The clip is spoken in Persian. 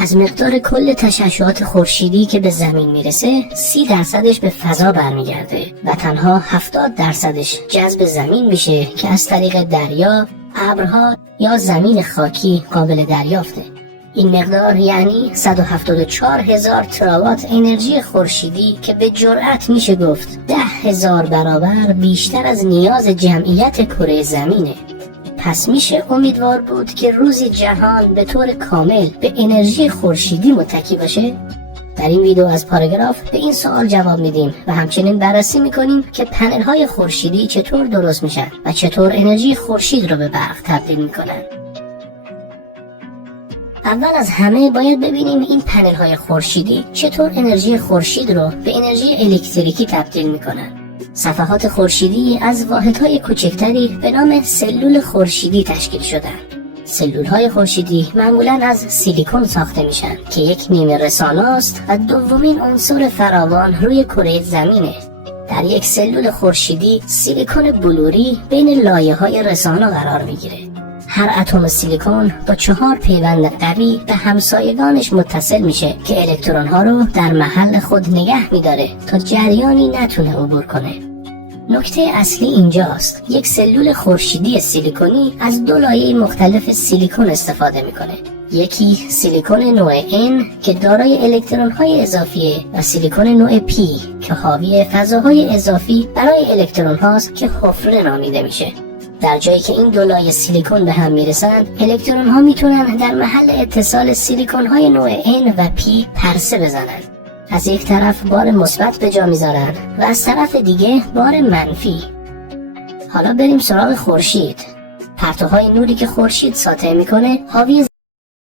از مقدار کل تشعشعات خورشیدی که به زمین میرسه 30% به فضا برمیگرده و تنها 70% جذب زمین میشه که از طریق دریا، ابرها یا زمین خاکی قابل دریافته. این مقدار یعنی 174,000 تراوات انرژی خورشیدی که به جرأت میشه گفت 10,000 برابر بیشتر از نیاز جمعیت کره زمینه. پس میشه امیدوار بود که روزی جهان به طور کامل به انرژی خورشیدی متکی باشه؟ در این ویدیو از پاراگراف به این سوال جواب میدیم و همچنین بررسی میکنیم که پنل های خورشیدی چطور درست میشن و چطور انرژی خورشید رو به برق تبدیل میکنن. اول از همه باید ببینیم این پنل های خورشیدی چطور انرژی خورشید رو به انرژی الکتریکی تبدیل میکنن. صفحات خورشیدی از واحدهای کوچکتری به نام سلول خورشیدی تشکیل شدن. سلول‌های خورشیدی معمولاً از سیلیکون ساخته میشن که یک نیمه رسانه است و دومین عنصر فراوان روی کره زمینه. در یک سلول خورشیدی سیلیکون بلوری بین لایه‌های رسانه قرار میگیره. هر اتم سیلیکون با 4 پیوند قوی به همسایگانش متصل میشه که الکترون‌ها رو در محل خود نگه میداره تا جریانی نتونه عبور کنه. نکته اصلی اینجاست، یک سلول خورشیدی سیلیکونی از 2 لایه مختلف سیلیکون استفاده میکنه. یکی سیلیکون نوع N که دارای الکترون‌های اضافیه و سیلیکون نوع P که حاوی فضاهای اضافی برای الکترون هاست که حفره نامیده میشه. در جایی که این 2 لایه سیلیکون به هم میرسند، الکترون ها میتونن در محل اتصال سیلیکون های نوع N و P پرسه بزنن. از یک طرف بار مثبت به جا میذارن و از طرف دیگه بار منفی. حالا بریم سراغ خورشید. پرتوهای نوری که خورشید ساطع میکنه حاوی